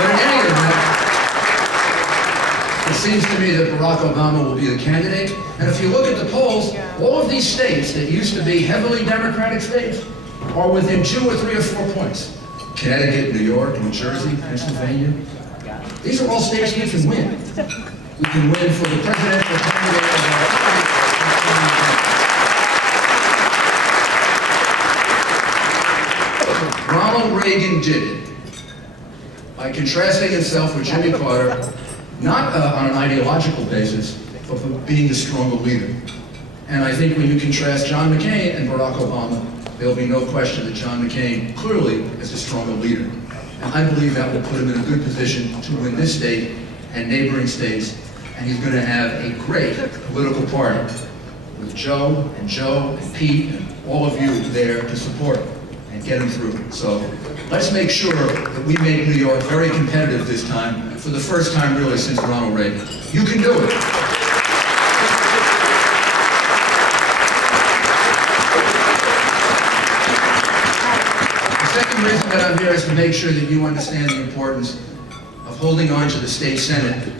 But in any event, it seems to me that Barack Obama will be the candidate. And if you look at the polls, all of these states that used to be heavily Democratic states are within 2 or 3 or 4 points. Connecticut, New York, New Jersey, Pennsylvania. These are all states we can win. We can win for the presidential candidate of our country. Ronald Reagan did it by contrasting himself with Jimmy Carter, not on an ideological basis, but for being a stronger leader. And I think when you contrast John McCain and Barack Obama, there'll be no question that John McCain clearly is a stronger leader. And I believe that will put him in a good position to win this state and neighboring states. And he's going to have a great political party with Joe and Pete and all of you there to support him and get him through. So let's make sure that we make New York very competitive this time, for the first time really since Ronald Reagan. You can do it. The second reason that I'm here is to make sure that you understand the importance of holding on to the state Senate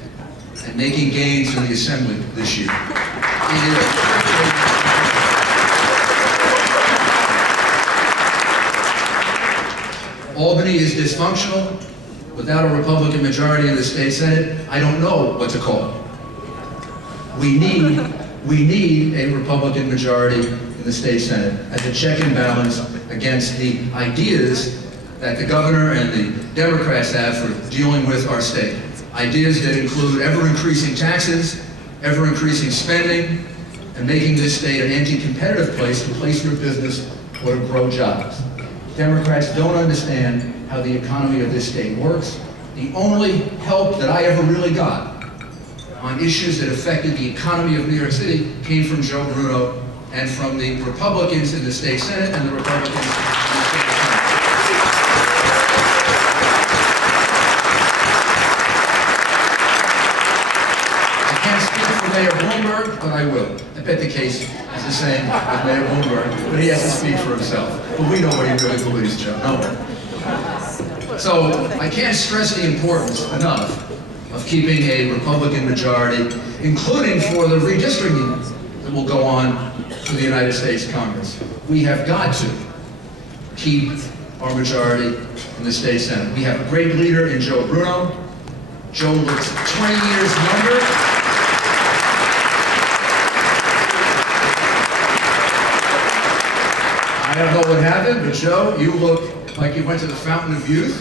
and making gains in the Assembly this year. Albany is dysfunctional. Without a Republican majority in the state Senate, I don't know what to call it. We need a Republican majority in the state Senate as a check and balance against the ideas that the governor and the Democrats have for dealing with our state. Ideas that include ever-increasing taxes, ever-increasing spending, and making this state an anti-competitive place to place your business or to grow jobs. Democrats don't understand how the economy of this state works. The only help that I ever really got on issues that affected the economy of New York City came from Joe Bruno and from the Republicans in the state Senate and the Republicans in the state Senate. I can't speak for Mayor Bloomberg, but I will. I bet the case is the same with Mayor Bloomberg, but he has to speak for himself. But we know what he really believes, Joe. No. So I can't stress the importance enough of keeping a Republican majority, including for the redistricting that will go on for the United States Congress. We have got to keep our majority in the state Senate. We have a great leader in Joe Bruno. Joe looks 20 years younger. I don't know what happened, but Joe, you look like you went to the Fountain of Youth.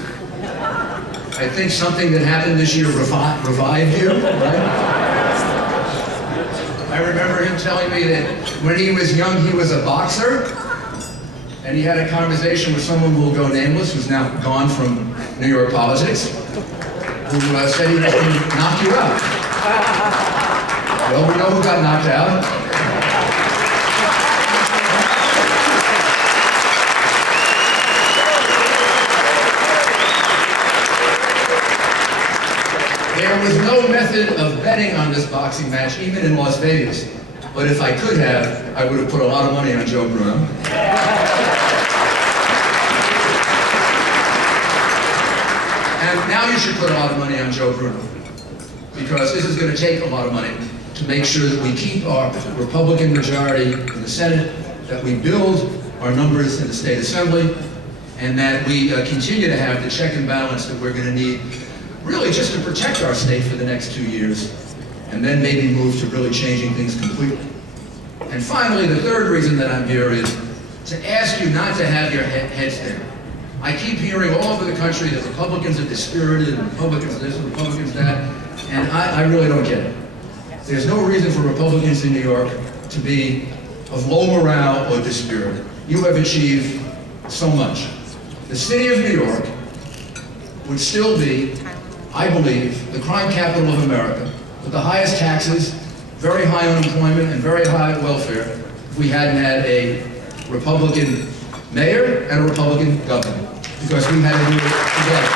I think something that happened this year revived you, right? I remember him telling me that when he was young, he was a boxer, and he had a conversation with someone who will go nameless, who's now gone from New York politics, who said he was going to knock you out. Well, we know who got knocked out. There was no method of betting on this boxing match, even in Las Vegas. But if I could have, I would have put a lot of money on Joe Bruno. And now you should put a lot of money on Joe Bruno, because this is going to take a lot of money to make sure that we keep our Republican majority in the Senate, that we build our numbers in the state Assembly, and that we continue to have the check and balance that we're going to need really just to protect our state for the next 2 years, and then maybe move to really changing things completely. And finally, the third reason that I'm here is to ask you not to have your heads down. I keep hearing all over the country that Republicans are dispirited, and Republicans this and Republicans that, and I really don't get it. There's no reason for Republicans in New York to be of low morale or dispirited. You have achieved so much. The city of New York would still be, I believe, the crime capital of America, with the highest taxes, very high unemployment, and very high welfare, if we hadn't had a Republican mayor and a Republican governor, because we had to do it together.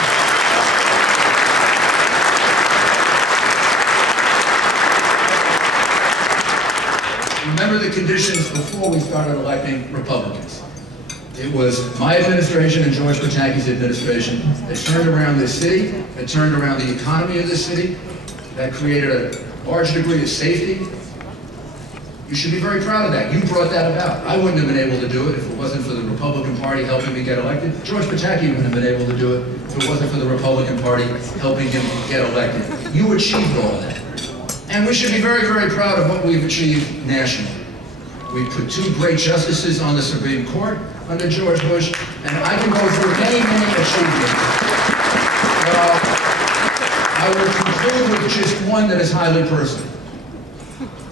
Remember the conditions before we started electing Republicans. It was my administration and George Pataki's administration that turned around this city, that turned around the economy of this city, that created a large degree of safety. You should be very proud of that. You brought that about. I wouldn't have been able to do it if it wasn't for the Republican Party helping me get elected. George Pataki wouldn't have been able to do it if it wasn't for the Republican Party helping him get elected. You achieved all of that. And we should be very, very proud of what we've achieved nationally. We put 2 great justices on the Supreme Court under George Bush, and I can go through many, many achievements. I will conclude with just one that is highly personal.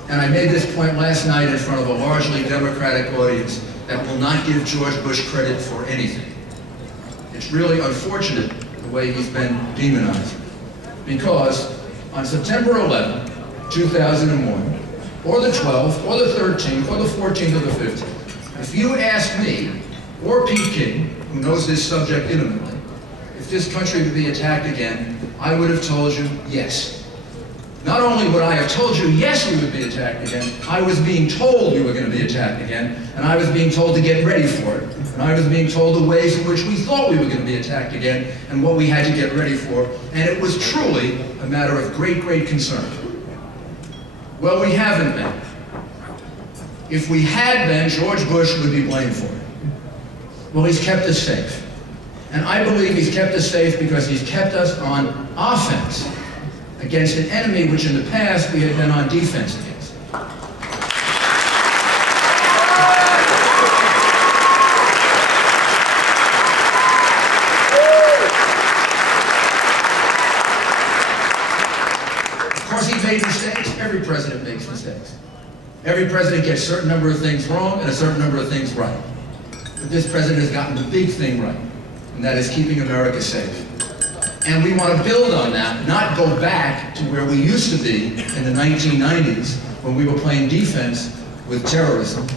And I made this point last night in front of a largely Democratic audience that will not give George Bush credit for anything. It's really unfortunate the way he's been demonized. Because on September 11, 2001, or the 12th, or the 13th, or the 14th, or the 15th, if you asked me, or Pete King, who knows this subject intimately, if this country would be attacked again, I would have told you yes. Not only would I have told you yes, we would be attacked again, I was being told we were going to be attacked again, and I was being told to get ready for it. And I was being told the ways in which we thought we were going to be attacked again, and what we had to get ready for. And it was truly a matter of great, great concern. Well, we haven't been. If we had been, George Bush would be blamed for it. Well, he's kept us safe. And I believe he's kept us safe because he's kept us on offense against an enemy which in the past we had been on defense against. Of course, he made mistakes. Every president makes mistakes. Every president gets a certain number of things wrong and a certain number of things right. But this president has gotten the big thing right, and that is keeping America safe. And we want to build on that, not go back to where we used to be in the 1990s when we were playing defense with terrorism.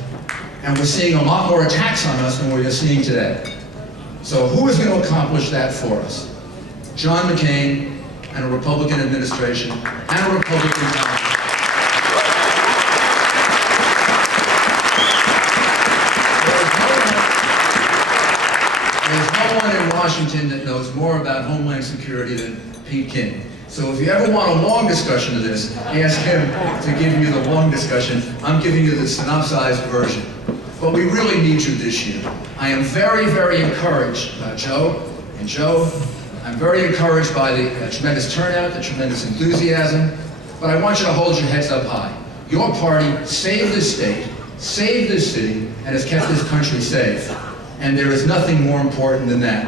And we're seeing a lot more attacks on us than we're seeing today. So who is going to accomplish that for us? John McCain and a Republican administration and a Republican Congress. There's no one in Washington that knows more about Homeland Security than Pete King. So if you ever want a long discussion of this, ask him to give you the long discussion. I'm giving you the synopsized version. But we really need you this year. I am very, very encouraged about Joe and Joe. I'm very encouraged by the tremendous turnout, the tremendous enthusiasm. But I want you to hold your heads up high. Your party saved this state, saved this city, and has kept this country safe. And there is nothing more important than that.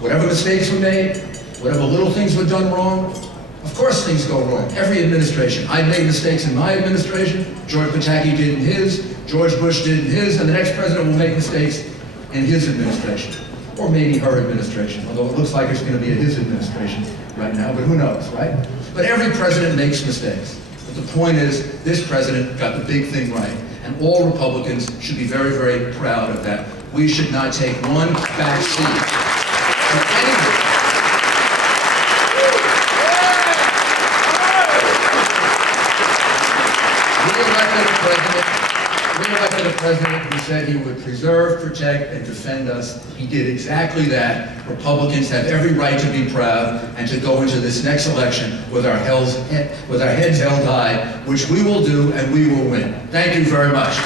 Whatever mistakes were made, whatever little things were done wrong, of course things go wrong. Every administration. I made mistakes in my administration, George Pataki did in his, George Bush did in his, and the next president will make mistakes in his administration. Or maybe her administration, although it looks like it's going to be his administration right now, but who knows, right? But every president makes mistakes. But the point is, this president got the big thing right, and all Republicans should be very, very proud of that. We should not take one back seat to anything. We elected a president who said he would preserve, protect, and defend us. He did exactly that. Republicans have every right to be proud and to go into this next election with our heads held high, which we will do and we will win. Thank you very much.